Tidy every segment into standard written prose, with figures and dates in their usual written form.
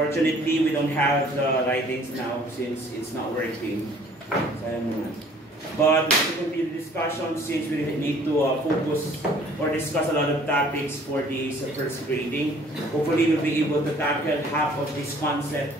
Unfortunately, we don't have the writings now since it's not working. But to continue the discussion, since we need to focus or discuss a lot of topics for this first grading, hopefully we'll be able to tackle half of this concept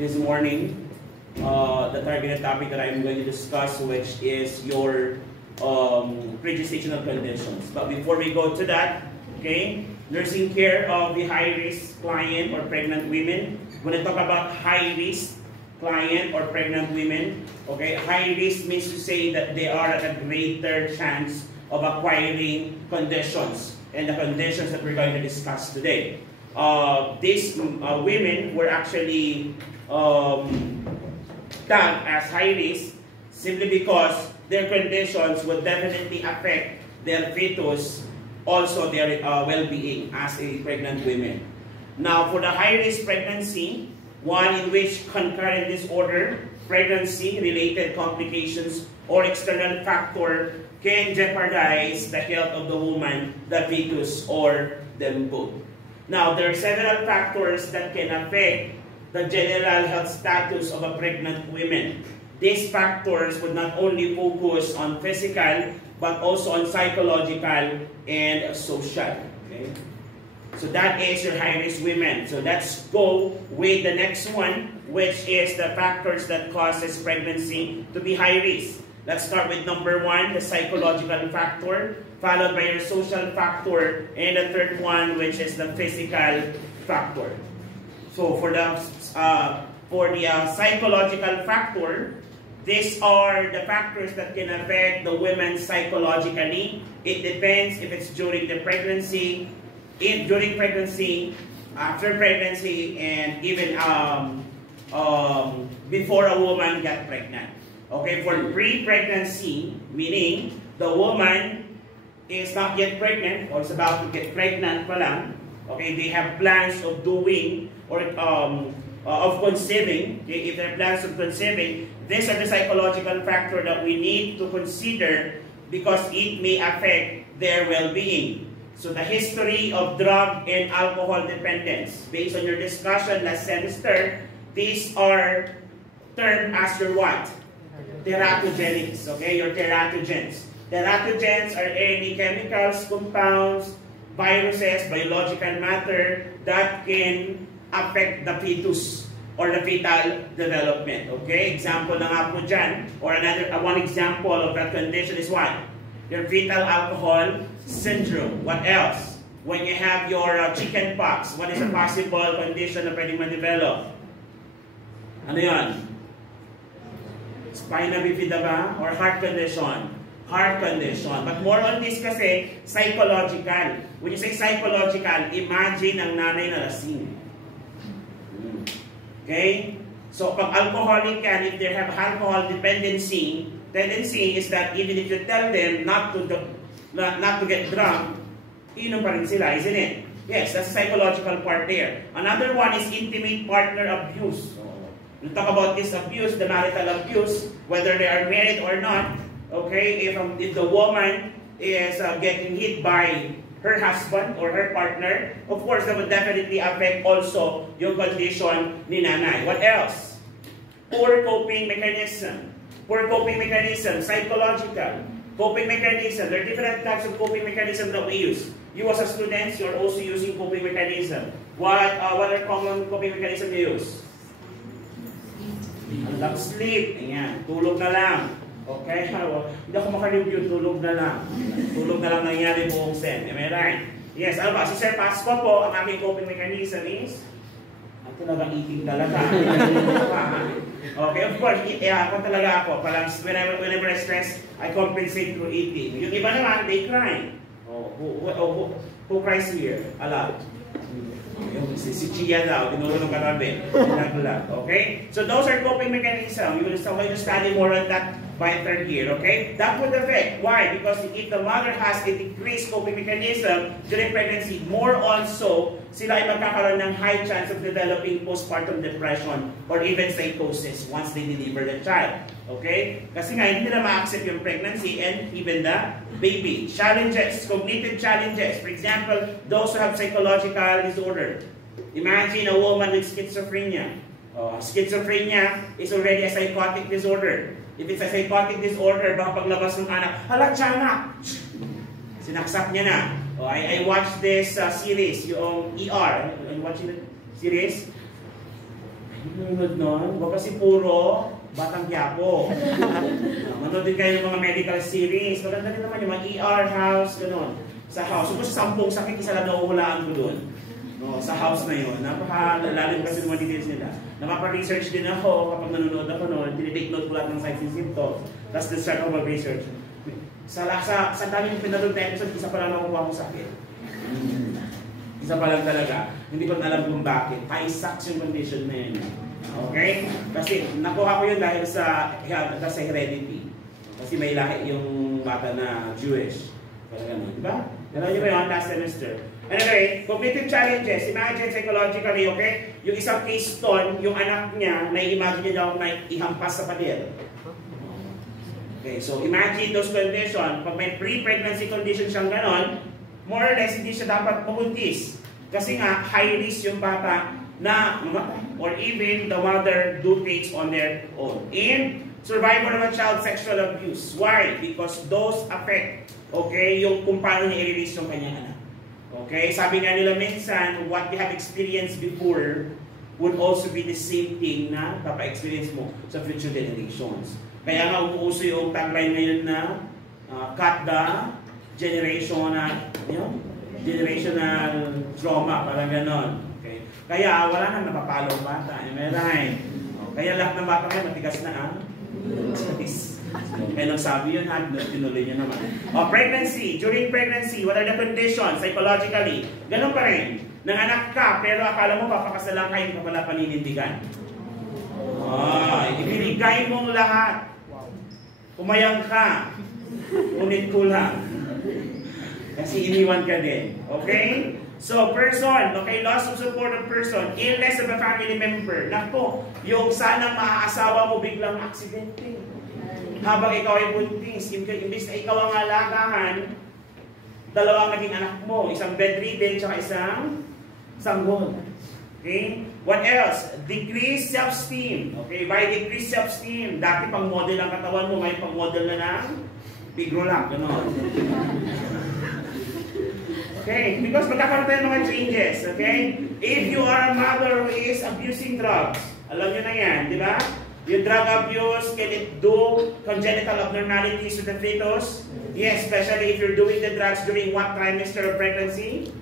this morning. The targeted topic that I'm going to discuss, which is your pre-gestational conditions. But before we go to that, okay, nursing care of the high-risk client or pregnant women. When I talk about high-risk client or pregnant women, okay, high risk means to say that they are at a greater chance of acquiring conditions, and the conditions that we're going to discuss today. These women were actually tagged as high risk simply because their conditions would definitely affect their fetus, also their well-being as a pregnant women. Now, for the high-risk pregnancy, one in which concurrent disorder, pregnancy-related complications, or external factor can jeopardize the health of the woman, the fetus, or them both. Now, there are several factors that can affect the general health status of a pregnant woman. These factors would not only focus on physical, but also on psychological and social. Okay? So that is your high-risk women. So let's go with the next one, which is the factors that causes pregnancy to be high risk. Let's start with number one, the psychological factor, followed by your social factor, and the third one, which is the physical factor. So for the psychological factor, these are the factors that can affect the women psychologically. It depends if it's during the pregnancy, during pregnancy, after pregnancy, and even before a woman got pregnant. Okay, for pre-pregnancy, meaning the woman is not yet pregnant or is about to get pregnant pa lang. Okay, they have plans of doing or of conceiving. Okay, if they have plans of conceiving, these are the psychological factor that we need to consider because it may affect their well-being. So the history of drug and alcohol dependence. Based on your discussion last semester, these are termed as your what? Teratogenics. Okay, your teratogens. Teratogens are any chemicals, compounds, viruses, biological matter that can affect the fetus or the fetal development. Okay, example na nga po dyan, or one example of that condition is what? Your fetal alcohol syndrome. What else? When you have your chicken pox, what is a possible condition na pwedeng ma-develop? Ano yan? Spina bifida ba? Or heart condition? Heart condition. But more on this kasi, psychological. When you say psychological, imagine ang nanay na lasing. Okay? So, pag alcoholic yan, if they have alcohol tendency is that even if you tell them not to get drunk, inom pa rin sila, isn't it? Yes, that's the psychological part there. Another one is intimate partner abuse. We'll talk about this abuse, the marital abuse, whether they are married or not. Okay, if the woman is getting hit by her husband or her partner, of course, that would definitely affect also yung condition ni nanay. What else? Poor coping mechanism. Poor coping mechanism, psychological. Coping mechanism, there are different types of coping mechanism that we use. You as a student, you're also using coping mechanism. What are common coping mechanism you use? Sleep. Ayan, tulog na lang. Okay? Hindi ako makareview, tulog na lang. Tulog na lang nangyari buong sem. Am I right? Yes, ano ba? Si Sir Pasco po, ang aming coping mechanism is talagang eating talaga. Okay, of course, ako talaga ako. Parang whenever I stress, I compensate through eating. Yung iba naman, they cry. Who cries here? A lot. Si Chia daw, dinulong ng karabi. Okay? So those are coping mechanisms. You will study more on that by third year. Okay? That would affect. Why? Because if the mother has a decreased coping mechanism during pregnancy, more also, sila ay magkakaroon ng high chance of developing postpartum depression or even psychosis once they deliver the child. Okay? Kasi nga, hindi nila ma-accept yung pregnancy and even the baby. Challenges, cognitive challenges. For example, those who have psychological disorder. Imagine a woman with schizophrenia. Schizophrenia is already a psychotic disorder. If it's a psychotic disorder, baka paglabas ng anak, hala, tiyanak! Sinaksak niya na. I watched this series, yung ER. Are you watching the series? Nanonood nun. Baka si puro Batang Quiapo. Manood din kayo ng mga medical series. Maganda rin naman yung mga ER house, gano'n. Sa house. So, sa 10 sakit, isa lang nauhulaan ko doon. No, sa house na yun. Napakalalim kasi mga details nila. Napapa-research din ako kapag nanonood ako noon. Tinitake note ko lahat ng signs and symptoms. Tapos start ako mag-research. Sa daming pinanood na episode, isa pa lang nakuha akong sakit. Isa pa lang talaga. Hindi ko alam kung bakit. High sucks yung condition na yun. Okay? Kasi nakuha ko yun dahil sa heredity. Kasi may lahi yung bata na Jewish. Parang gano'n. Diba? Gano'n nyo ba yun last semester? Anyway, cognitive challenges. Imagine psychologically, okay? Yung isang case doon, yung anak niya, nai-imagine niya daw na ihampas sa pader. Okay, so imagine those conditions. Pag may pre-pregnancy condition siyang ganon, more or less hindi siya dapat pabuntis. Kasi nga, high risk yung bata na mamatay. Or even the mother do takes on their own. And survivor of a child sexual abuse. Why? Because those affect, okay, yung kung paano niya i-release yung kanyang anak. Okay, sabi nga nila minsan, what we have experienced before would also be the same thing na papa-experience mo sa future generations. Kaya nga umuuso yung tagline ngayon na cut the generational trauma, parang ganon. Okay. Kaya wala nang napapalong bata. Right? Kaya lahat ng bata ngayon matigas na kaya nang sabi yun, tinuloy nyo naman. Pregnancy. During pregnancy, what are the conditions psychologically? Ganun pa rin. Nanganak ka, pero akala mo papakasalan ka, hindi ka pala paninindigan. Ibinigay mong lahat. Umayang ka. Ngunit kulang. Kasi iniwan ka din. Okay? So, person, okay, loss of support of person, illness of a family member. Nako, yung sanang maaasawa mo biglang aksidente. Habang ikaw ay buntis, imbis na ikaw ang alagahan, dalawang naging anak mo, isang bedridden, tsaka isang sanggol. Okay? What else? Decreased self-esteem. Okay, by decreased self-esteem, dati pang model ang katawan mo, ngayon pang model na ng pigro lang, gano'n. Okay, because magkakaroon tayo mga changes, okay? If you are a mother who is abusing drugs, alam nyo na yan, di ba? Yung drug abuse, can it do congenital abnormalities to the fetus? Yes, especially if you're doing the drugs during what trimester of pregnancy?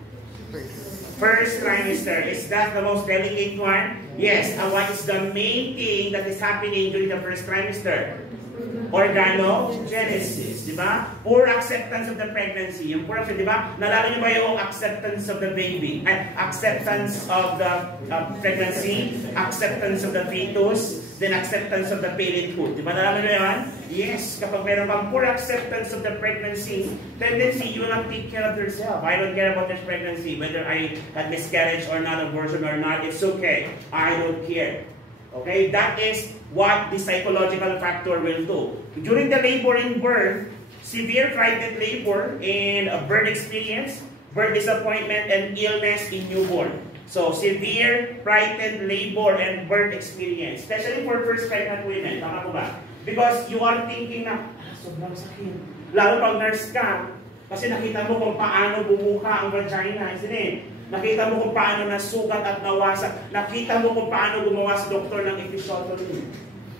First trimester. Is that the most delicate one? Yes. And what is the main thing that is happening during the first trimester? Organogenesis, di ba? Poor acceptance of the pregnancy. Yung poor acceptance, di ba? Nalala niyo ba yung acceptance of the baby? Acceptance of the pregnancy, acceptance of the fetus, then acceptance of the parenthood. Di ba nalaman niyo yan? Yes, kapag meron kang poor acceptance of the pregnancy, tendency, you will not take care of yourself. I don't care about this pregnancy, whether I had miscarriage or not, abortion or not, it's okay. I don't care. Okay, that is what the psychological factor will do. During the labor and birth, severe frightened labor and birth experience, birth disappointment, and illness in newborn. So, severe frightened labor and birth experience, especially for first pregnant women. Tama ko ba? Because you are thinking na, sobrang sakit. Lalo pag nurse ka, kasi nakita mo kung paano bumuka ang vagina, isn't it? Nakita mo kung paano nasugat at nawasak. Nakita mo kung paano gumawa sa doktor ng episiotomy.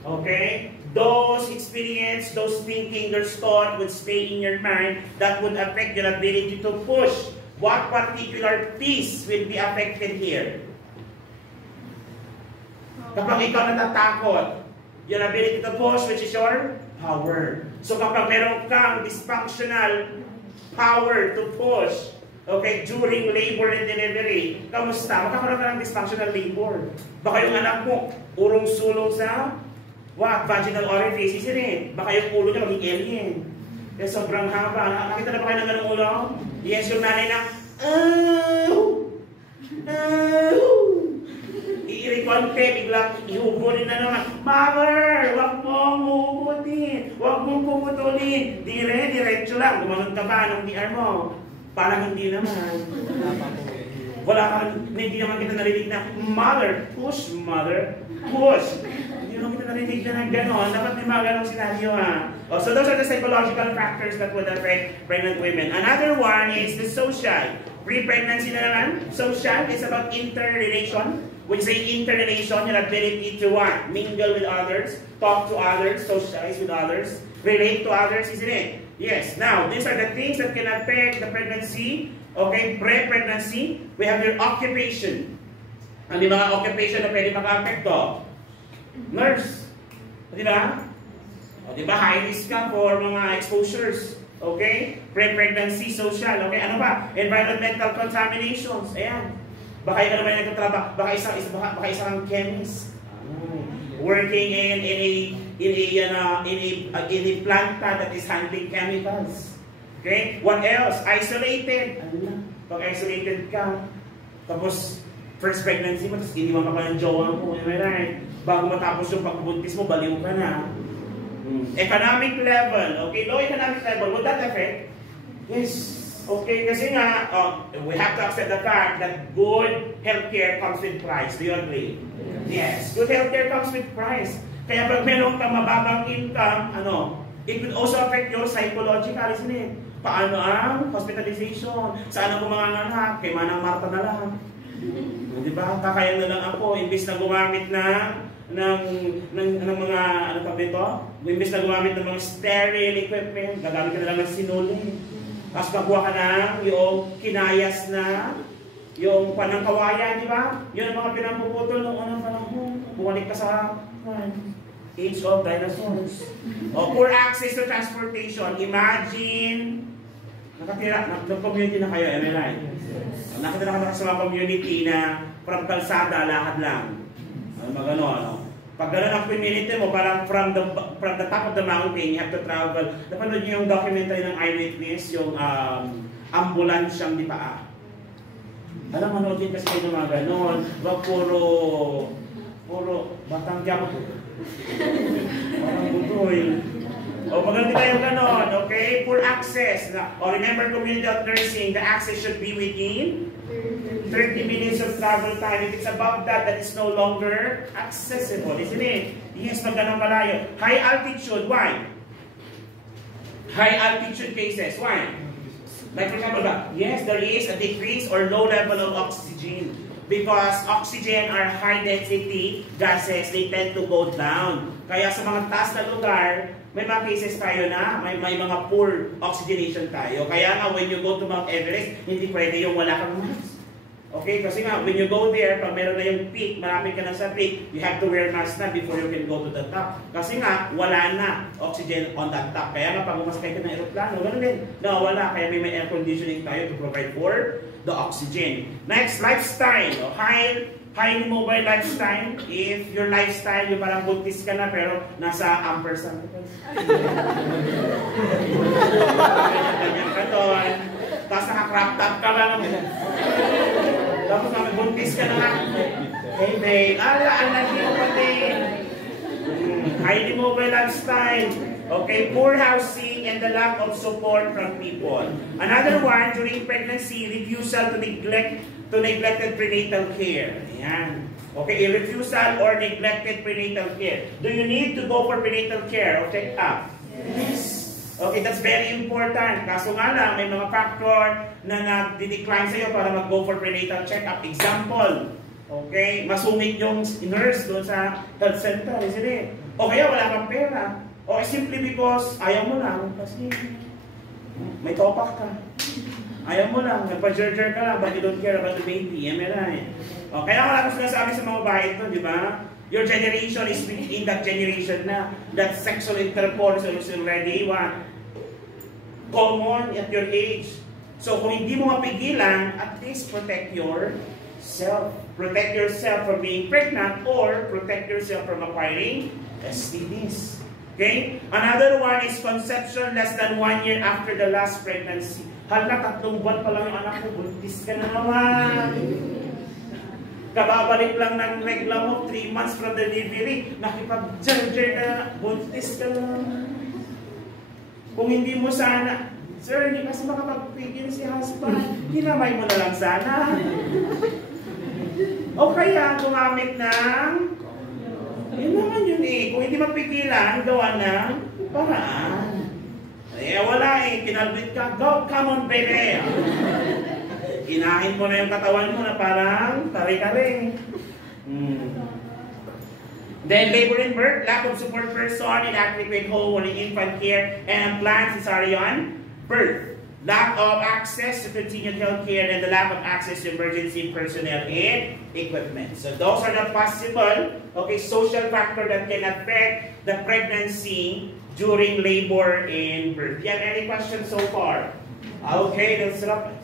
Okay? Those experience, those thinking, those thought would stay in your mind that would affect your ability to push. What particular piece will be affected here? Kapag ikaw natatakot, your ability to push, which is your power. So kapag meron kang dysfunctional power to push, okay, during labor and delivery, kamusta? Magkakaroon ka ng dysfunctional labor. Baka yung anak mo, urong-sulong sa vaginal orifice, isn't it? Baka yung ulo niya maging alien. Kaya sobrang haba. Nakita na ba kayo ng ganong ulo? Yes, yung nanay na, iirikonte, biglang ihugunin na naman. Mother, huwag mong hugutin. Huwag mong pumutulin. Diretso lang. Gumanon ka ba ng DR mo? Parang hindi naman. Wala ka, hindi naman kita narinig na, mother, push, push. Hindi naman kita narinig na gano'n. Dapat may mga gano'ng senaryo ha. Oh, so those are the psychological factors that would affect pregnant women. Another one is the social. Pre-pregnancy na naman. Social is about interrelation. When you say interrelation, your ability to what? Mingle with others, talk to others, socialize with others, relate to others, isn't it? Yes. Now, these are the things that can affect the pregnancy. Okay, pre-pregnancy. We have your occupation. Ano yung mga occupation na pwede maka-apekto? Nurse. Di ba? O, di ba? High risk ka for mga exposures. Okay? Pre-pregnancy, social. Okay, ano pa? Environmental contaminations. Ayan. Baka ikaw naman nagtatrabaho. Baka isang chemist. Working in a planta that is handling chemicals. Okay? What else? Isolated. Ano na? Pag isolated ka, tapos first pregnancy mo, tapos iniwan ka pa ng jowa mo. Right? Bago matapos yung pagbuntis mo, baliw ka na. Economic level. Okay, low economic level. Would that affect? Yes. Okay, kasi nga, we have to accept the fact that good healthcare comes with price. Do you agree? Yes. Good healthcare comes with price. Kaya pag meron kang mababang income, it could also affect your psychological, isn't it? Paano ang hospitalization? Saan ako manganganak? Kay Manang Marta na lang. Diba? Kakayan na lang ako. Imbis na gumamit ng mga, ano pa dito? Imbis na gumamit ng mga sterile equipment, gagamit ka na lang ng sinulong. Tapos magkuha ka ng yung kinayas na, yung panangkawayan, di ba? Yun ang mga pinapuputol noong unang panahon. Bumalik ka sa age of dinosaurs. O, poor access to transportation. Imagine, nag-community na kayo, am I right? Nakita na sa mga community na from kalsada, lakad lang. Magano. Pag gano'n ang community mo, parang from the top of the mountain, you have to travel. Napanood niyo yung documentary ng Eyewitness, yung ambulansyang di paa. Alam, manood din kasi kayo mga gano'n. Wag puro batang jam. Parang butoy. O, maganda tayo gano'n, okay? Full access. O, remember community of nursing, the access should be within 30 minutes of travel time. If it's above that, that is no longer accessible, isn't it? Yes, pag ganun kalayo. High altitude, why? High altitude cases, why? Like for example, yes, there is a decrease or low level of oxygen. Because oxygen are high density gases, they tend to go down. Kaya sa mga taas na lugar, may mga cases tayo na may mga poor oxygenation tayo. Kaya nga, when you go to Mount Everest, hindi pwede yung wala kang mask. Okay? Kasi nga, when you go there, pag meron na yung peak, marami ka na sa peak, you have to wear mask na before you can go to the top. Kasi nga, wala na oxygen on that top. Kaya nga, pag umaskay ka ng aeroplano, gano'n din. No, wala. Kaya may air conditioning tayo to provide for the oxygen. Next, lifestyle. Highly mobile lifestyle. If your lifestyle, yung parang buntis ka na, pero nasa ampersand. Ganyan ka doon. Tapos naka-crop top ka lang. Tapos buntis ka na. Hey, babe. Alagi mo pati. Highly mobile lifestyle. Okay, poor housing and the lack of support from people. Another one, during pregnancy, refusal to neglected prenatal care. Ayan. Okay, refusal or neglected prenatal care. Do you need to go for prenatal care or check up? Yes. Okay, that's very important. Kaso nga lang, may mga factor na nag-decline sa'yo para mag-go for prenatal check-up. Example, okay, masungit yung nurse doon sa health center, isn't it? O kaya wala kang pera. O simply because ayaw mo lang, kasi may topak ka. Ayaw mo lang, nagpa-jerjer ka lang, but you don't care about the baby. O kaya wala kang sinasabi sa mga bahay ito, di ba? Your generation is in that generation na that sexual intercourse is already common at your age. So kung hindi mo mapigilan, at least protect yourself. Protect yourself from being pregnant or protect yourself from acquiring STDs. Okay? Another one is conception less than 1 year after the last pregnancy. Hala, 3 buwan pa lang yung anak ko, buntis ka na naman. Kababalik lang ng regla mo, 3 months from the delivery, nakipag-jerjer na, buntis ka lang. Kung hindi mo sana, Sir, hindi kasi makapagpigil si husband. Hinamay mo na lang sana. O kaya gumamit ng... Yun naman yun eh. Kung hindi mapigilan, gawa ng paraan. Eh wala eh. Kinalbit ka. Go, come on baby. Inahin mo na yung katawan mo na parang tari-tari. Then labor and birth, lack of support person, inadequate home or infant care, and unplanned cesarean birth. Lack of access to continued health care and the lack of access to emergency personnel and equipment. So those are the possible, social factor that can affect the pregnancy during labor and birth. Do you have any questions so far? Okay, let's wrap it.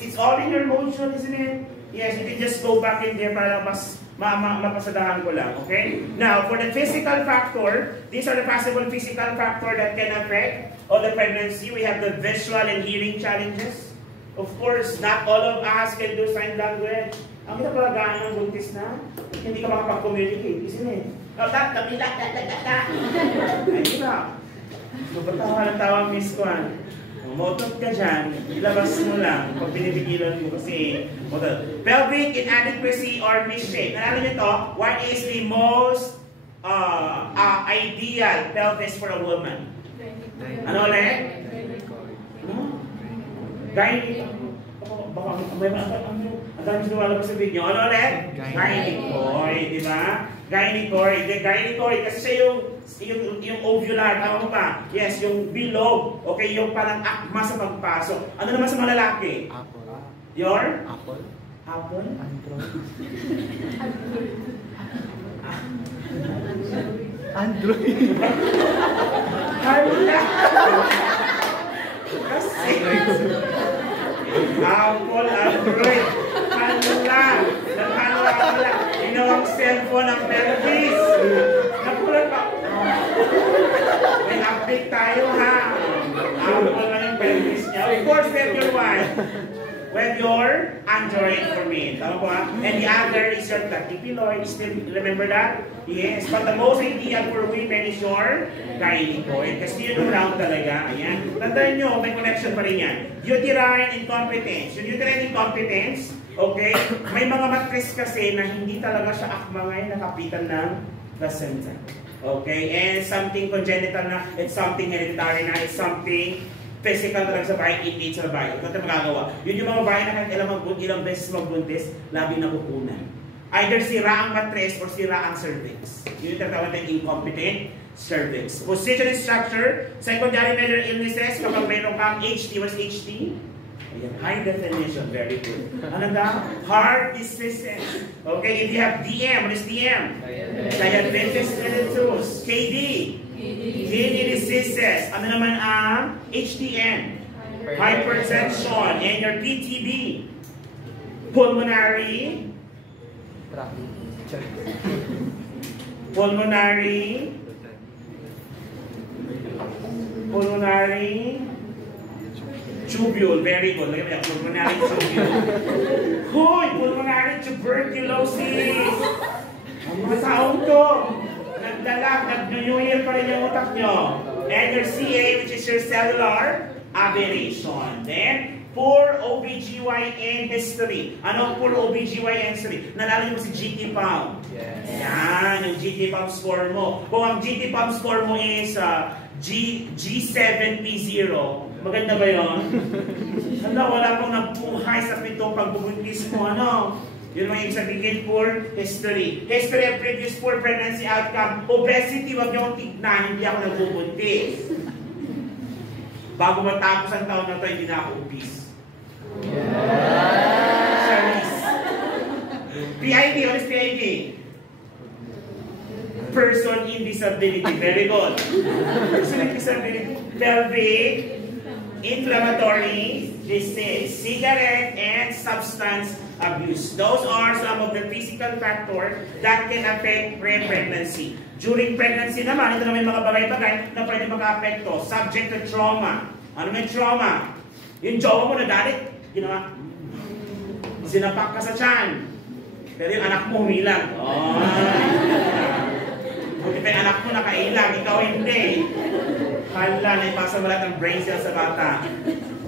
It's all in your motion, isn't it? Yes, you can just go back in there para mas mapasadahan ko lang, okay? Now, for the physical factor, these are the possible physical factor that can affect the pregnancy. We have the visual and hearing challenges. Of course, not all of us can do sign language. Ang kita pala gano'n ng buntis na, hindi ka makapag-communicate, isn't it? Ay, di ba? Mabatawa ng tawang Miss Kwan. Motot ka dyan, ilabas mo lang pag pinipigilan mo kasi motot. Pelvic inadequacy or misshape. Nalala niyo to? What is the most ideal pelvis for a woman? Ano ulit? Gynae. Baka may ang dami lumalabas sa video. Ano ulit? Gynae, di ba? Gynae kasi siya yung ovular, tama mo ba? Yes, yung bilog. Okay, yung parang akma sa pagpasok. Ano naman sa mga lalaki? Apple. Your? Apple. Apple? Android. Hala! Kasi... Apple, Android. Hala! Hala! Inawang cellphone ang pelvis. Napulan pa. May update tayo ha. Apple na yung pelvis niya. Of course, with your wife. With your Android for me. Tama po ha? And the other is your platyploid. Still remember that? Yes. But the most ideal for women is your gynaecoid. Kasi yun yung round talaga. Ayan. Tandaan nyo, may connection pa rin yan. Uterine incompetence. Yung uterine incompetence, okay, may mga matris kasi na hindi talaga siya akmangay nakapitan ng placenta. Okay, and something congenital na, it's something hereditary na, it's something physical talaga sa bahay, innate sa bahay. Ito natin magagawa. Yun yung mga bahay na kahit ilang beses magbuntis, lagi nakukunan. Either sira ang matris or sira ang cervix. Yun yung tatawag ng incompetent cervix. Position and structure, secondary major illnesses, kapag mayroon kang HD, what's HD? Ayan, high definition, very good. Ano na? Heart diseases. Okay, if you have DM, what is DM? Diabetes mellitus. KD? Kidney diseases. Ano naman ang HDN? Hypertension. And your PTB? Pulmonary? Pulmonary tubule, very good. Look at that, pulmonary tubule. Hoy, pulmonary tuberculosis. Ang mga taong to, nagdalag, nag-New Year pa rin yung utak nyo. And your CA, which is your cellular aberration. Then, poor OBGYN history. Ano poor OBGYN history? Nalala nyo si GT Pump? Yes. Yan, yung GT Pump score mo. Kung ang GT Pump score mo is G7P0, maganda ba yun? Hala, wala pang nabuhay sa pitong pagbubuntis mo, ano? Yun ang ibig sabihin, poor history. History of previous poor pregnancy outcome. Obesity, wag nyo tignan, hindi ako nagbubuntis. Bago matapos ang taon na ito, hindi na ako obese. Charisse. PID, what is PID? Person in disability. Very good. Person in disability. Pelvic, inflammatory disease, cigarette, and substance abuse. Those are some of the physical factors that can affect pre-pregnancy. During pregnancy naman, ito naman yung mga bagay-bagay na pwede maka-apekto. Subject to trauma. Ano may trauma? Yung jowa mo na dalit, ginawa, sinapak ka sa tiyan. Pero yung anak mo humilang. Buti pa yung anak mo nakailang, ikaw hindi. Hala, naipasa mo lahat ng brain cells sa bata.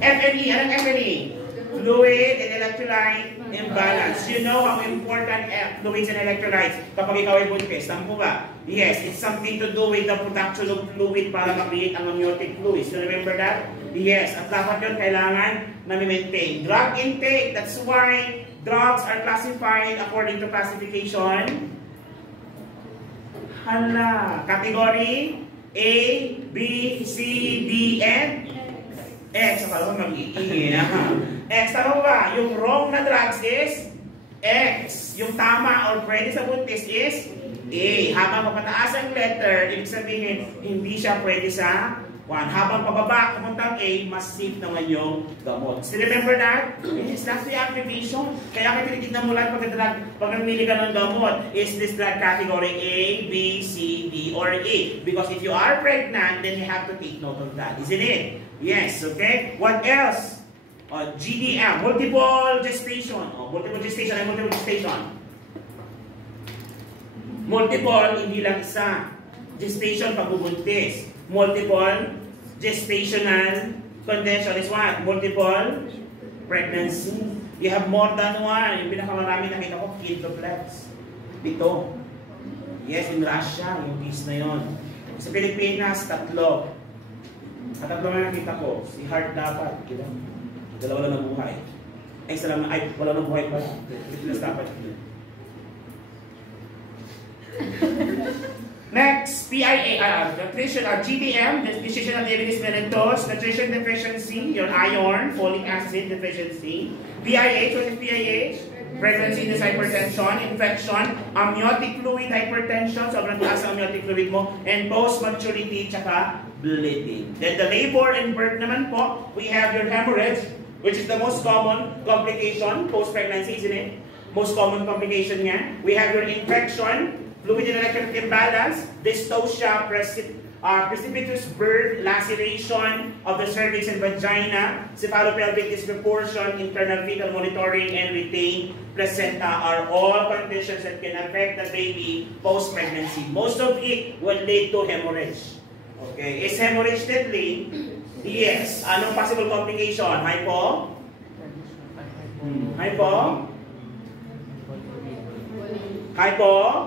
FNE, anong FNE? Fluid and electrolyte imbalance. You know how important fluids and electrolytes kapag ikaw ay buntis. Tama ba? Yes, it's something to do with the production of fluid para ma-create ang amniotic fluids. You remember that? Yes, at dapat yun kailangan na maintain. Drug intake, that's why drugs are classified according to classification. Hala, category A, B, C, D, and X. Akala ko mag-i-i. X, tama ba? Yung wrong na drugs is X. Yung tama or pwede sa buntis is A. Habang papataas ang letter, ibig sabihin, hindi siya pwede sa 1. Habang pababa, kumuntang A, mas safe naman yung gamot. Still remember that? Yes, that's the activation. Kaya kaya tinitignan mo lang pag namili ka ng gamot, is this drug category A, B, C, D, or E? Because if you are pregnant, then you have to take note of that, isn't it? Yes, okay? What else? GDM, multiple gestation. Multiple gestation ay multiple gestation. Multiple, hindi lang isa. Gestation, pagbubuntis. Multiple gestational condition is what? Multiple pregnancy. You have more than one. Yung pinakamarami nakita ko, quadruplex. Dito. Yes, in Russia, yung case na yun. Sa Pilipinas, 3. At 3 na nakita ko. Si Hart dapat. Diba? Dalawa lang nabuhay. Ay, isa lang, ay, wala nabuhay pa. Pilipinas dapat. Next, PIA, nutrition, GDM, nutritional diabetes mellitus, nutrition deficiency, your iron, folic acid deficiency, PIH, what is PIH? Pregnancy-induced hypertension, infection, amniotic fluid hypertension, sobrang taas ang amniotic fluid mo, and post-maturity, tsaka bleeding. Then the labor and birth naman po, we have your hemorrhage, which is the most common complication post-pregnancy, isn't it? Most common complication niya. We have your infection, fluid and electrolyte imbalance, dystocia, precipitous birth, laceration of the cervix and vagina, cephalopelvic disproportion, internal fetal monitoring, and retained placenta are all conditions that can affect the baby post-pregnancy. Most of it will lead to hemorrhage. Okay, is hemorrhage deadly? Yes. Anong possible complication? Hypo? Hypo? Hypo?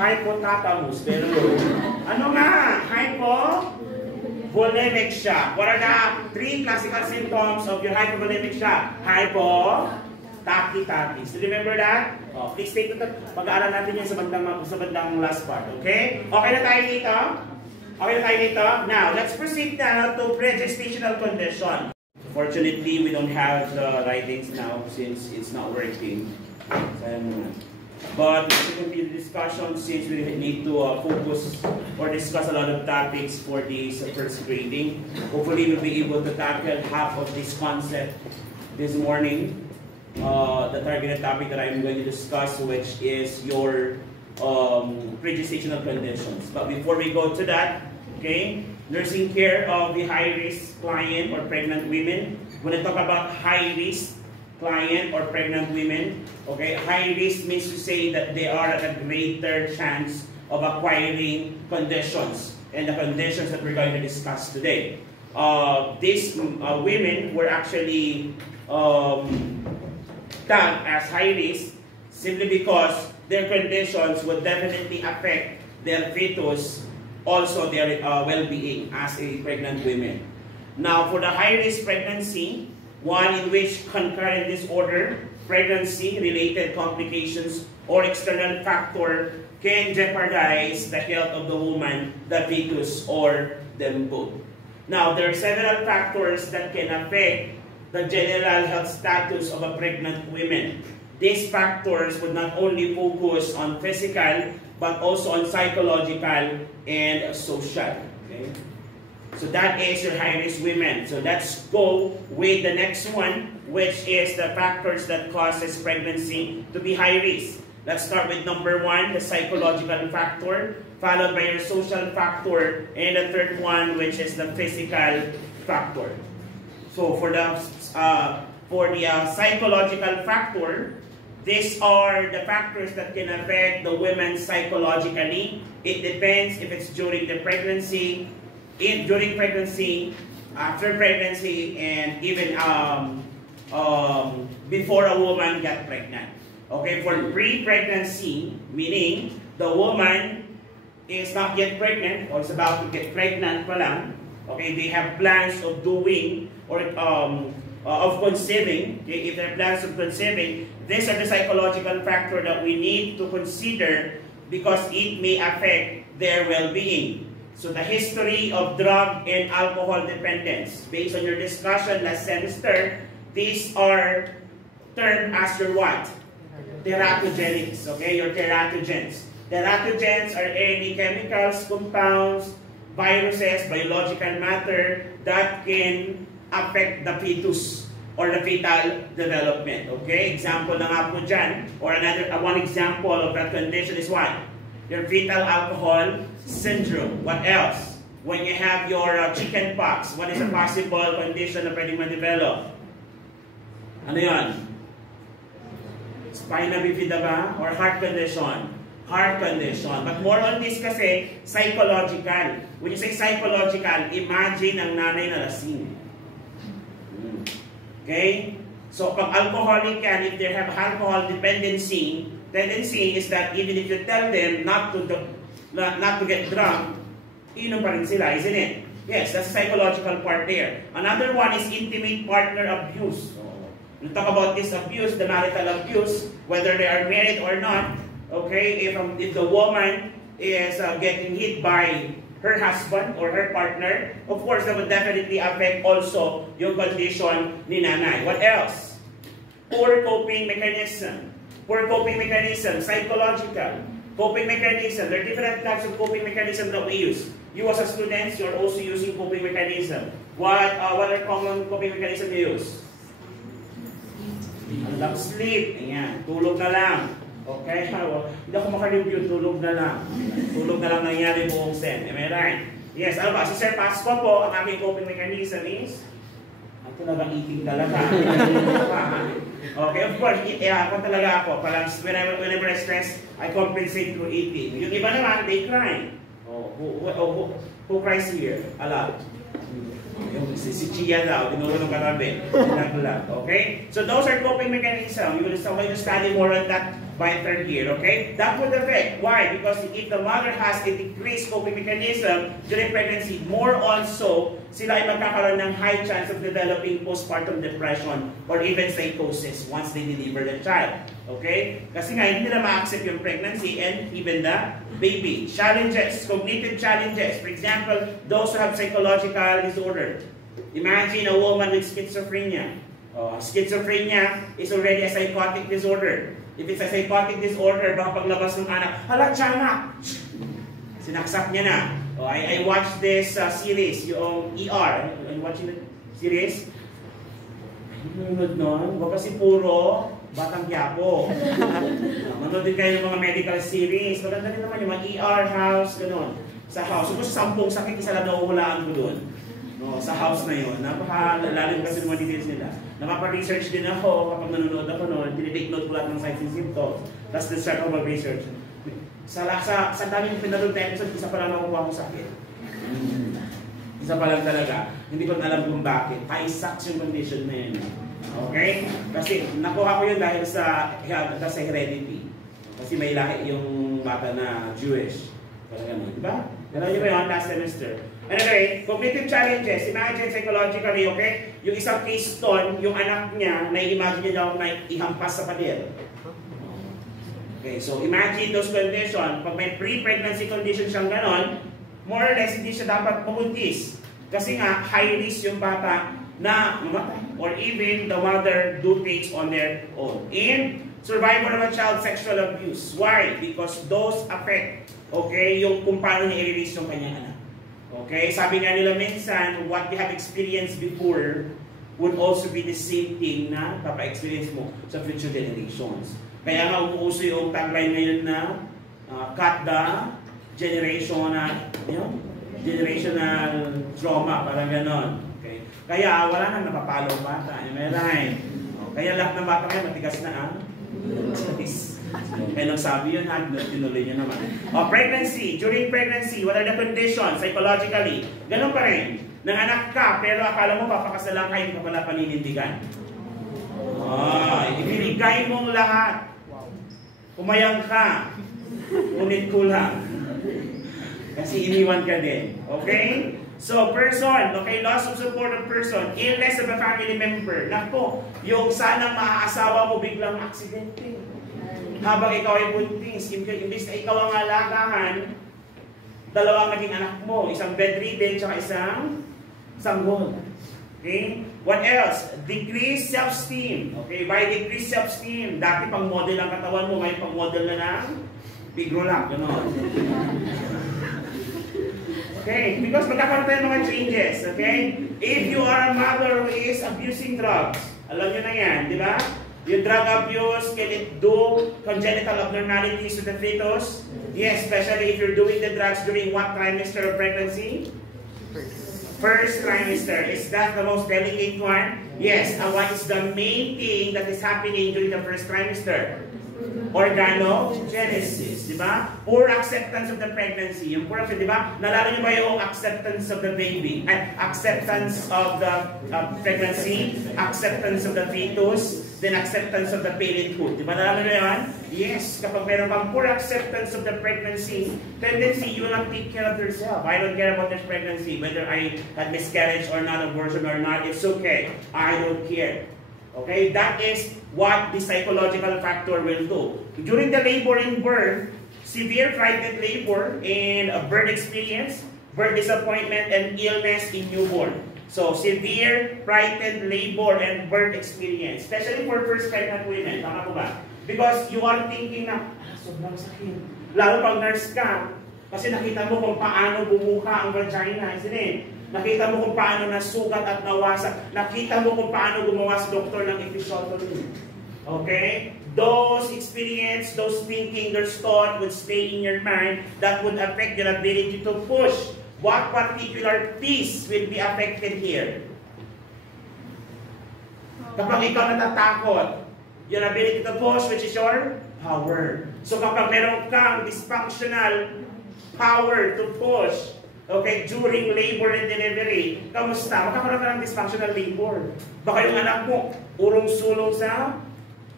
Hypothalamus. Pero, ano nga? Hypovolemic shock. What are the 3 classical symptoms of your hypovolemic shock? Tachytachy. So remember that? Please take note. Pag-aaral natin yan sa bandang last part. Okay? Okay na tayo dito? Okay na tayo dito? Now, let's proceed now to pre-gestational condition. Fortunately, we don't have the writings now since it's not working. But we continue the discussion since we need to focus or discuss a lot of topics for this first grading. Hopefully, we'll be able to tackle half of this concept this morning. The targeted topic that I'm going to discuss, which is your pre-gestational conditions. But before we go to that, okay, nursing care of the high-risk client or pregnant women. When I talk about high-risk client or pregnant women, okay, high-risk means to say that they are at a greater chance of acquiring conditions and the conditions that we're going to discuss today. These women were actually tagged as high-risk simply because their conditions would definitely affect their fetus, also their well-being as a pregnant women. Now, for the high-risk pregnancy, one in which concurrent disorder, pregnancy-related complications, or external factor can jeopardize the health of the woman, the fetus, or them both. Now, there are several factors that can affect the general health status of a pregnant woman. These factors would not only focus on physical, but also on psychological and social. Okay? So that is your high-risk women. So let's go with the next one, which is the factors that causes pregnancy to be high risk. Let's start with number 1, the psychological factor, followed by your social factor, and the third one, which is the physical factor. So for the psychological factor, These are the factors that can affect the women psychologically. It depends if it's during the pregnancy, during pregnancy, after pregnancy, and even before a woman got pregnant. Okay, for pre-pregnancy, meaning the woman is not yet pregnant or is about to get pregnant pa lang. Okay, they have plans of doing or of conceiving. Okay, if they have plans of conceiving, these are the psychological factor that we need to consider because it may affect their well-being. So the history of drug and alcohol dependence, based on your discussion last semester, these are termed as your what? Teratogenics, okay? Your teratogens. Teratogens are any chemicals, compounds, viruses, biological matter that can affect the fetus or the fetal development, okay? Example na nga po dyan, or one example of that condition is what? Your fetal alcohol syndrome. What else? When you have your chicken pox, what is a possible condition na pwedeng ma-develop? Ano yan? Spina bifida ba? Or heart condition? Heart condition. But more on this kasi, psychological. When you say psychological, imagine ang nanay na lasing. Okay? So, pag alcoholic yan, if they have alcohol tendency is that even if you tell them not to get drunk, inom pa rin sila, isn't it? Yes, that's the psychological part there. Another one is intimate partner abuse. We talk about this abuse, the marital abuse, whether they are married or not. Okay, if the woman is getting hit by her husband or her partner, of course, that would definitely affect also yung condition ni nanay. What else? Poor coping mechanism. Poor coping mechanism, psychological. Coping mechanism. There are different types of coping mechanism that we use. You as a student, you are also using coping mechanism. What are common coping mechanism you use? Unlock sleep. Ayan. Tulog na lang. Okay? Hindi ako makareview. Tulog na lang. Tulog na lang nangyari buong SEM. Am I right? Yes. Ano ba? Si Sir Pasco po, ang aking coping mechanism is ako talagang eating talaga. Okay, of course, ako talaga ako. Parang whenever I stress, I compensate through eating. Yung iba naman, they cry. Who cries here? A lot. Si Chia daw, dinuro ng karabi. Okay? So those are coping mechanisms. You will study more on that by third year. Okay? That would affect. Why? Because if the mother has a decreased coping mechanism during pregnancy, more also, sila ay magkakaroon ng high chance of developing postpartum depression or even psychosis once they deliver the child. Okay? Kasi nga, hindi nila ma-accept yung pregnancy and even the baby. Challenges, cognitive challenges. For example, those who have psychological disorder. Imagine a woman with schizophrenia. Schizophrenia is already a psychotic disorder. If it's a psychotic disorder, baka paglabas ng anak, hala, tiyanak! Sinaksak niya na. I watched this series, yung ER. I'm watching the series. Nunod nun, wag kasi puro Batang Quiapo. Manood din kayo ng mga medical series. Maganda rin naman yung mga ER house, gano'n. Sa house. Suppose 10 sakit, isa lang nauhulaan ko doon. No, sa house na yun. Napakalalim kasi ng mga details nila. Nakapa-research din ako kapag nanonood ako noon. Tinitake note ko lahat ng signs and symptoms. Tapos start ako mag-research. Sa daming pinanood na episode, isa pa lang nakuha ko sakit. Isa pa lang talaga. Hindi ko alam kung bakit. Tay-sacks yung condition na yun. Okay? Kasi nakuha ko yun dahil sa heredity. Kasi may lahi yung bata na Jewish. Parang gano'n. Diba? Gano'n yun yun last semester. Anyway, cognitive challenges. Imagine psychologically, okay? Yung isang case doon, yung anak niya, na-imagine niya daw na ihampas sa pader. Okay, so imagine those conditions. Pag may pre-pregnancy condition siyang gano'n, more or less hindi siya dapat pumuntis. Kasi nga, high risk yung bata na mamatay. Or even the mother do things on their own. And survivor of a child sexual abuse. Why? Because those affect, okay, yung kung paano niya i-release yung kanyang anak. Okay, sabi nga nila minsan, what you have experienced before would also be the same thing na papa-experience mo sa future generations. Kaya nga umuuso yung tagline ngayon na cut the generational trauma, parang ganon. Okay? Kaya wala nang napapalo bata. Am I right? Kaya lahat ng bata ngayon matigas na Choice. Eh, nung sabi yun, tinuloy nyo naman. Pregnancy. During pregnancy, what are the conditions psychologically? Ganun pa rin. Nanganak ka, pero akala mo papakasalan ka, hindi ka pala paninindigan. Ibinigay mong lahat. Umayang ka. Ngunit kulang. Kasi iniwan ka din. Okay? So, person, okay, loss of support of person, illness of a family member. Nako, yung sanang maaasawa mo biglang aksidente. Habang ikaw ay buntis, imbis na ikaw ang alagahan, dalawang naging anak mo, isang bedridden, tsaka isang sanggol. Okay? What else? Decreased self-esteem. Okay, by decreased self-esteem, dati pang model ang katawan mo, ngayon pang model na ng bigro lang, gano'n. Okay, because magkakaroon tayo mga changes, okay? If you are a mother who is abusing drugs, alam nyo na yan, di ba? Yung drug abuse, can it do congenital abnormalities to the fetus? Yes, especially if you're doing the drugs during what trimester of pregnancy? First trimester. Is that the most delicate one? Yes. And what is the main thing that is happening during the first trimester? Organogenesis, di ba? Poor acceptance of the pregnancy. Yung poor, di ba? Nalala niyo ba yung acceptance of the baby? Acceptance of the pregnancy, acceptance of the fetus, then acceptance of the parenthood. Di ba nalala niyo yan? Yes, kapag meron kang poor acceptance of the pregnancy, tendency, you will not take care of yourself. I don't care about this pregnancy, whether I had miscarriage or not, abortion or not, it's okay. I don't care. Okay, that is what the psychological factor will do. During the labor and birth, severe frightened labor and birth experience, birth disappointment, and illness in newborn. So, severe frightened labor and birth experience, especially for first pregnant women. Tama po ba? Because you are thinking na, sobrang sakit. Lalo pag nurse ka, kasi nakita mo kung paano bumuka ang vagina, isn't it? Nakita mo kung paano nasugat at nawasak. Nakita mo kung paano gumawa si doktor ng episiotomy. Okay? Those experience, those thinking, those thought would stay in your mind that would affect your ability to push. What particular piece will be affected here? Kapag ikaw natatakot, your ability to push, which is your power. So kapag meron kang dysfunctional power to push, okay, during labor and delivery, kamusta? Magkakaroon ka ng dysfunctional labor. Baka yung anak mo, urong-sulong sa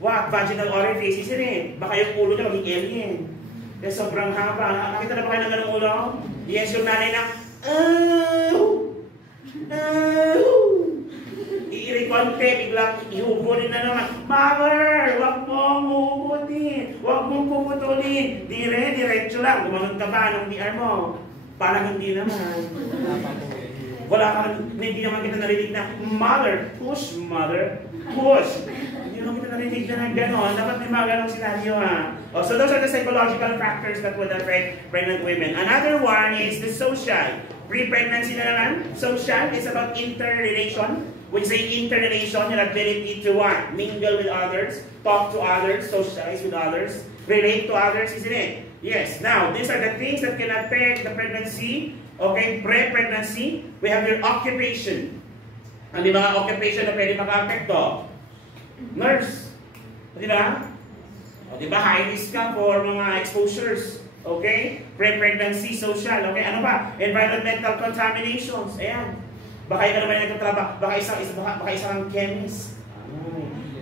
vaginal orifice, isn't it? Baka yung ulo niya maging alien. Kaya sobrang haba. Nakita na ba kayo ng ganong ulo? Yes, yung nanay na, iirikonte, biglang ihugunin na naman. Mother, wag mong hugutin. Wag mong puputulin. Diretso lang. Gumanon ka ba ng DR mo? Parang hindi naman. Hindi naman kita narinig na, mother, push, push. Hindi naman kita narinig na gano'n. Dapat may mga gano'ng senaryo, ha? So those are the psychological factors that would affect pregnant women. Another one is the social. Pre-pregnancy na naman. Social is about interrelation. When you say interrelation, your ability to what? Mingle with others, talk to others, socialize with others, relate to others, isn't it? Yes. Now, these are the things that can affect the pregnancy. Okay, pre-pregnancy. We have your occupation. Ano yung mga occupation na pwede maka-apekto? Nurse. Di ba? O, di ba? High risk ka for mga exposures. Okay? Pre-pregnancy, social. Okay, ano ba? Environmental contaminations. Ayan. Baka ikaw naman nagtatrabaho. Baka isang chemist.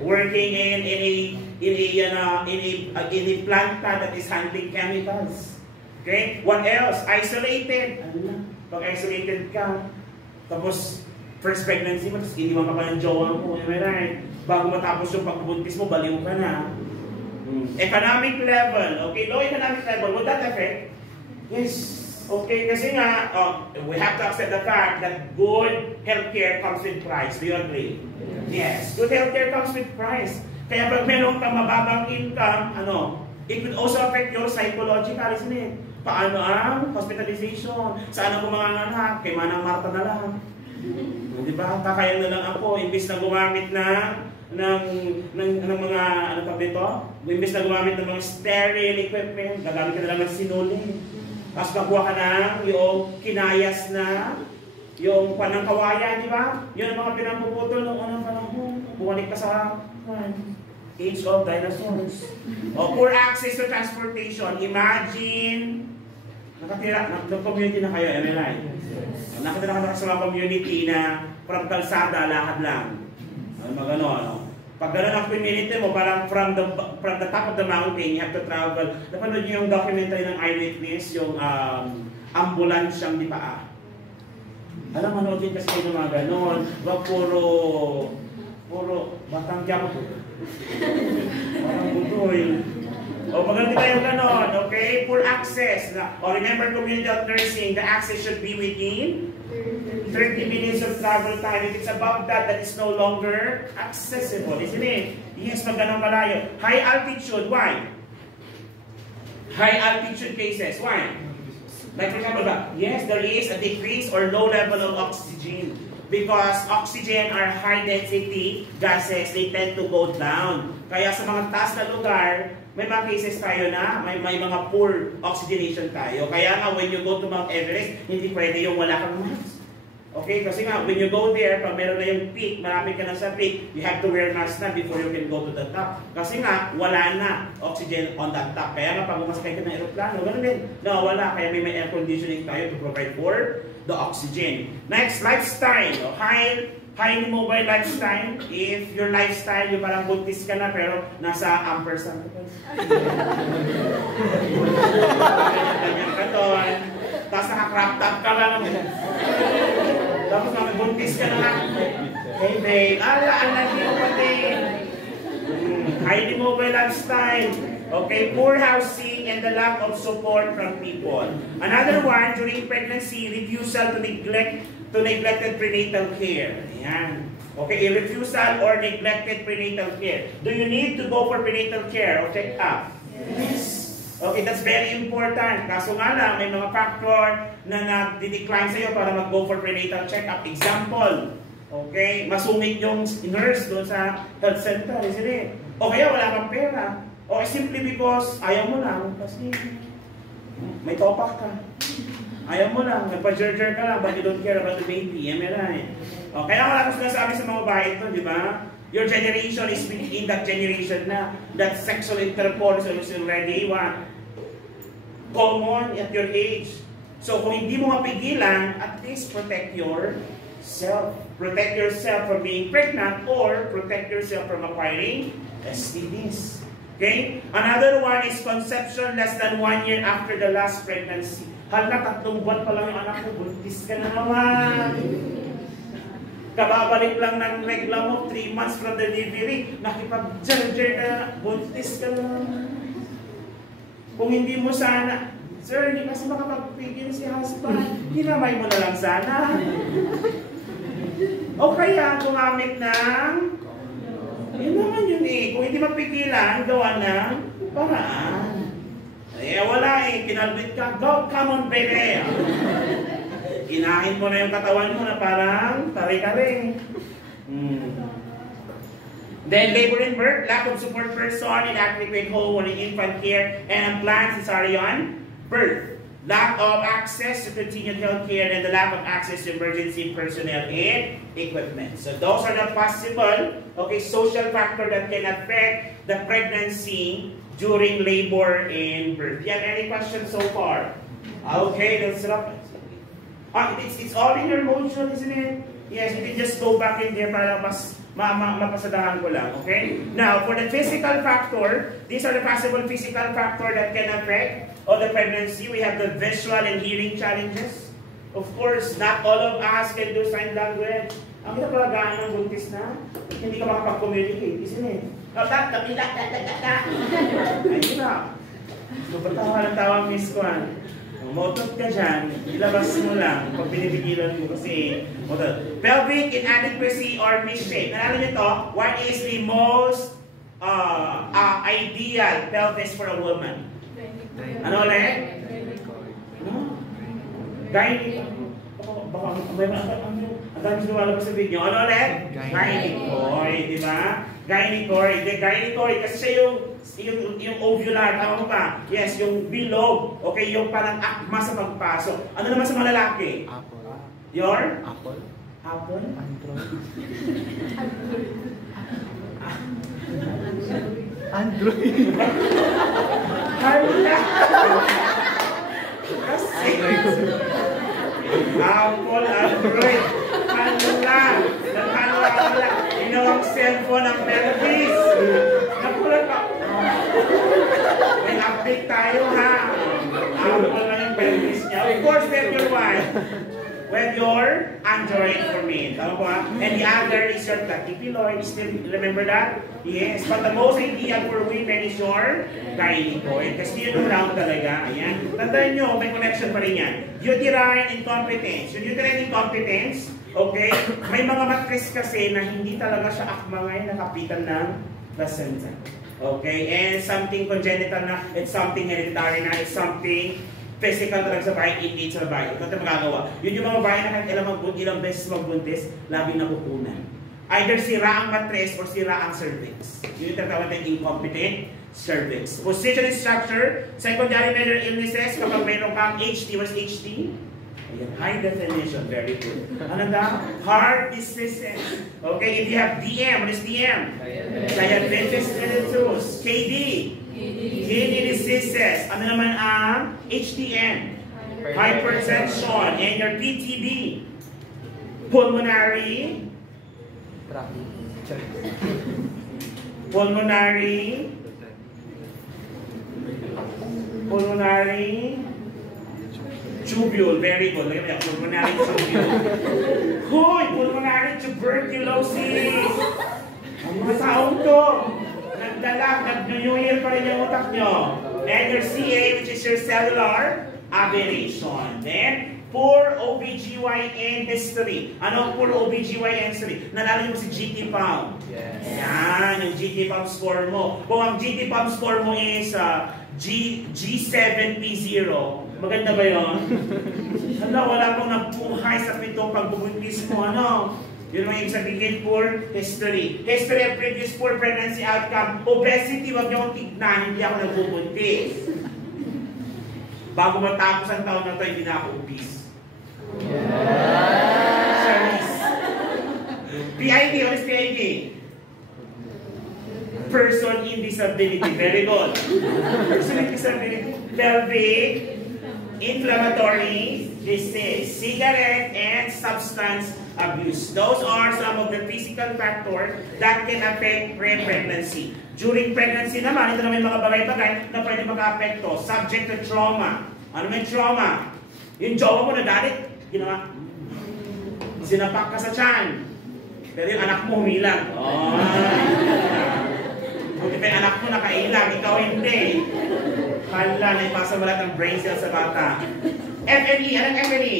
Working in a planta that is handling chemicals. Okay? What else? Isolated. Ano na? Pag isolated ka, tapos first pregnancy mo, tapos iniwan ka pa ng jowa mo. Am I right? Bago matapos yung pagbuntis mo, baliw ka na. Economic level. Okay, low economic level. Would that affect? Yes. Okay, kasi nga, we have to accept the fact that good healthcare comes with price. Do you agree? Yes. Good healthcare comes with price. Kaya pag meron kang mababang income, it will also affect your psychological, isn't it? Paano ang hospitalization? Saan ako manganganak? Kay Manang Marta na lang. Di ba? Kakayan na lang ako. Imbis na gumamit ng mga, ano pa dito? Imbis na gumamit ng mga sterile equipment, gagamit ka na lang ng sinulin. Tapos makuha ka ng yung kinayas na, yung panangkawayan, di ba? Yun ang mga pinapuputol noong unang panahon. Bumalik ka sa age of dinosaurs. O, poor access to transportation. Imagine, nag-community na kayo, MLI. Nakatira ka sa mga community na from kalsada, lakad lang. Magano, ano? Pag gano'n ang community mo, parang from the top of the mountain, you have to travel. Napanood niyo yung documentary ng Eyewitness, yung ambulansyang di paa. Alam, manood din kasi kayo ng mga gano'n. Wag puro batang jump. Parang butoy. O, maganda tayo gano'n, okay? Poor access. O, remember community of nursing, the access should be within 30 minutes of travel time. If it's above that, that is no longer accessible, isn't it? Yes, pag ganun malayo. High altitude, why? High altitude cases, why? Like for example, yes, there is a decrease or low level of oxygen. Because oxygen are high density gases, they tend to go down. Kaya sa mga taas na lugar, may mga cases tayo na may mga poor oxygenation tayo. Kaya nga when you go to Mount Everest, hindi pwede yung wala kang mask. Okay, kasi nga when you go there, pag meron na yung peak, marami ka na sa peak, you have to wear mask na before you can go to the top. Kasi nga, wala na oxygen on that top. Kaya nga pag umasakay ka ng aeroplano, ganun din. No, wala. Kaya may air conditioning tayo to provide for the oxygen. Next, lifestyle. Highly mobile lifestyle. If your lifestyle, yung parang buntis ka na pero nasa ampersand. Ganyan ka doon. Tapos naka-crop top ka lang. Tapos buntis ka na lang. Hey babe, alam niyo pati. Highly mobile lifestyle. Okay, poor housing and the lack of support from people. Another one, during pregnancy, refusal to neglected prenatal care. Ayan. Okay, refusal or neglected prenatal care. Do you need to go for prenatal care or check up? Yes. Okay, that's very important. Kaso nga lang, may mga factor na nag-decline sa'yo para mag-go for prenatal check-up. Example, okay, masungit yung nurse doon sa health center, isn't it? O kaya wala kang pera. O simply because ayaw mo lang, kasi may topak ka. Ayaw mo lang, nagpa-jerjer ka lang, but you don't care about the baby. O kaya wala kang sinasabi sa mga babae ito, di ba? Your generation is within that generation na that sexual intercourse is already common at your age. So kung hindi mo mapigilan, at least protect yourself. Protect yourself from being pregnant or protect yourself from acquiring STDs. Okay? Another one is conception less than 1 year after the last pregnancy. Hala, 3 buwan pa lang yung anak mo, buntis ka na naman. Kababalik lang ng regla mo, 3 months from delivery, nakipag-jerjer ka na, buntis ka na. Kung hindi mo sana, sir, hindi kasi makapagpigil si husband, hinamay mo na lang sana. O kaya, gumamit ng, yun naman yun eh, kung hindi mapigilan, gawa ng paraan. Eh, wala eh, kinalbit ka, go, come on baby. Inahin mo na yung katawan mo na parang tari-tari. Then labor and birth, lack of support person, inadequate home or infant care, and unplanned cesarean birth. Lack of access to continued health care and the lack of access to emergency personnel and equipment. So those are the possible, social factor that can affect the pregnancy during labor and birth. Do you have any questions so far? Okay, let's wrap it. It's all in your motion, isn't it? Yes, you can just go back in there para mapasadahan ko lang, okay? Now, for the physical factor, these are the possible physical factor that can affect the pregnancy. We have the visual and hearing challenges. Of course, not all of us can do sign language. Ang kinapalagaan ng buntis na, hindi ka makapag-communicate, isn't it? Ayun na. Lupatawa ng tawang Miss Kwan. Motot ka dyan, ilabas mo lang pag pinipigilan mo kasi pelvic inadequacy or misshape. Nalala niyo to, what is the most ideal pelvis for a woman? Ano ulit? Gynae. Baka ang dami lumalabas sa video. Ano ulit? Gynae, di ba? Gynae kasi siya yung ovular, tama mo ba? Yes, yung bilog. Okay, yung parang akma sa pagpasok. Ano naman sa mga lalaki? Apple. Your? Apple. Apple? Android. Hala! Kasi, Apple, Android. Hala! Hala! Inawang cellphone ng pelvis. Nakulat pa. May update tayo ha. Apple na yung pelvis niya. Of course, with your wife. With your Android for me. Tama po ha? And the other is your platyploid. Still remember that? Yes. But the most ideal for women is your gynecoid. Kasi yun yung round talaga. Ayan. Tandaan nyo, may connection pa rin yan. Uterine incompetence. Yung uterine incompetence, okay, may mga matris kasi na hindi talaga siya akmangay nakapitan ng placenta. Okay? And something congenital na, it's something hereditary na, it's something physical talaga sa bahay, innate sa bahay. Ito natin magagawa. Yun yung mga bahay na kahit ilang beses magbuntis, laging napupunan. Either sira ang matres or sira ang cervix. Yun yung tatawag natin incompetent cervix. Position and structure, secondary major illnesses, kapag mayroon kang HT, what's HT? Ayan, high definition, very good. Ano na? Heart diseases. Okay, if you have DM, what is DM? Diabetes mellitus. KD. Kidney diseases. Ano naman ang HTN? Hypertension. And your PTB. Pulmonary. Pulmonary tubule. Very good. Look at that. Pulmonary tubule. Hoy! Pulmonary tuberculosis. Ang mga taong to. Nagdalag, nag-New Year pa rin yung utak nyo. And your CA, which is your cellular aberration. Then, poor OBGYN history. Ano poor OBGYN history? Nalala nyo si GT Pump. Yes. Yan, yung GT Pump score mo. Kung ang GT Pump score mo is G7P0, maganda ba yun? Hala, wala pong nagpuhay sa pitong pagbubuntis mo, ano? Yun ang ibig sabihin, poor history. History of previous poor pregnancy outcome. Obesity, wag niyo akong tignan, hindi ako nagbubuntis. Bago matapos ang taon na ito, hindi na ako obese. Charisse. PID, what is PID? Person in disability. Very good. Person in disability. Pelvic, inflammatory disease, cigarette, and substance abuse. Those are some of the physical factors that can affect pre-pregnancy. During pregnancy naman, ito naman yung mga bagay-bagay na pwede maka-apekto. Subject to trauma. Ano may trauma? Yung jowa mo na dalit, ginawa, sinapak ka sa tiyan. Pero yung anak mo humilang. Oh. Buti pa yung anak mo nakailang, ikaw hindi. Hala, naipasa mo lahat ng brain cells sa bata. FNE, anong FNE?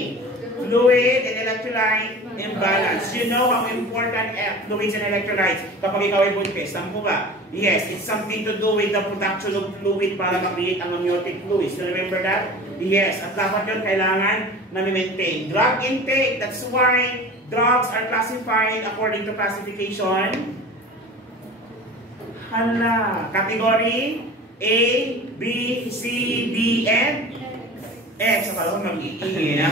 Fluid and electrolyte imbalance. You know how important fluids and electrolytes kapag ikaw ay buntis. Tama po ba? Yes, it's something to do with the production of fluid para ma-create ang amniotic fluids. You remember that? Yes, at dapat yun kailangan na maintain. Drug intake, that's why drugs are classified according to classification. Hala, category A, B, C, D, and X. Akala ko mag-iingin.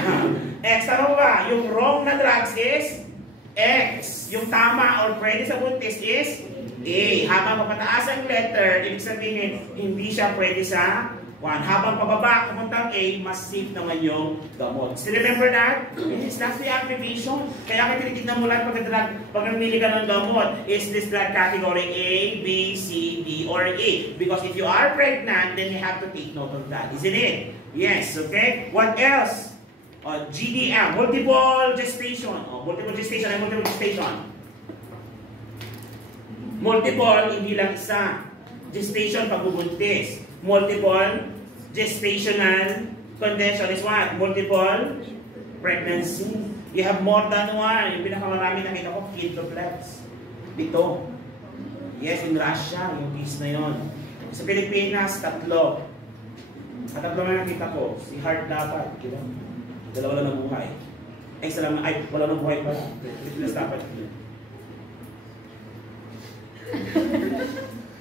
X, ano ba? Yung wrong na drugs is X. Yung tama or pwede sa buntis is A. Habang mapataas ang letter, ibig sabihin, hindi siya pwede sa 1. Habang pababa, kumuntang A, mas safe naman yung gamot. Still remember that? It's not the activation. Kaya kaya tinitignan mo lang pag namili ka ng gamot, is this drug category A, B, C, D, or A? Because if you are pregnant, then you have to take note of that, isn't it? Yes, okay? What else? GDM, multiple gestation. Multiple gestation ay multiple gestation. Multiple, hindi lang isa. Gestation, pagbubuntis. Multiple gestational condition is what? Multiple pregnancy. You have more than one. Yung pinakamarami nakita ko, quintuplex. Dito. Yes, in Russia, yung case na yun. Sa Pilipinas, 3. At 3 na nakita ko. Si Hart dapat. Diba? Dalawa lang nabuhay. Ay, isa lang. Ay, wala nabuhay pa. Pilipinas dapat.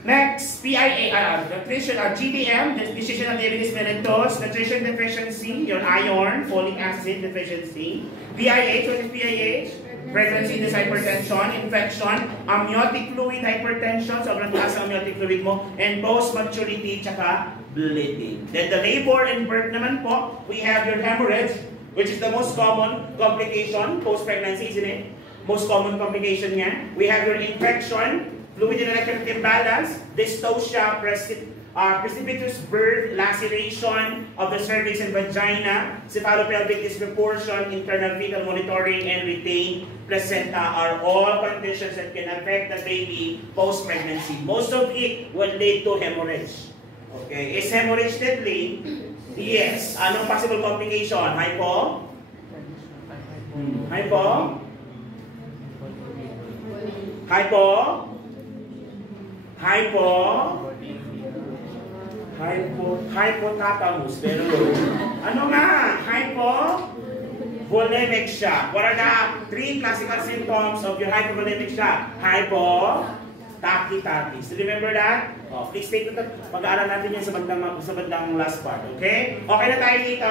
Next, PIA, nutrition, GDM, nutritional diabetes mellitus, nutrition deficiency, your iron, folic acid deficiency. PIH, what is PIH? pregnancy-induced hypertension, infection, amniotic fluid hypertension, sobrang taas ang amniotic fluid mo, and post-maturity, tsaka bleeding. Then the labor and birth naman po, we have your hemorrhage, which is the most common complication post-pregnancy, isn't it? Most common complication niya. We have your infection, fluid and electric imbalance, dystocia, precipitous birth, laceration of the cervix and vagina, cephalopelvic disproportion, internal fetal monitoring, and retained placenta are all conditions that can affect the baby post-pregnancy. Most of it will lead to hemorrhage. Okay, is hemorrhage deadly? Yes. Anong possible complication? Hypo? Hypo? Hypo? Hypo? Hypothalamus. Pero ano nga? Hypovolemic shock. What are the 3 classical symptoms of your hypovolemic shock? Tachytachy. So remember that? Oh, please take note. Pag-aaral natin yan sa bandang last part. Okay? Okay na tayo dito?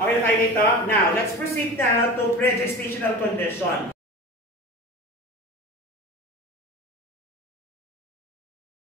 Okay na tayo dito? Now, let's proceed now to pre-gestational condition.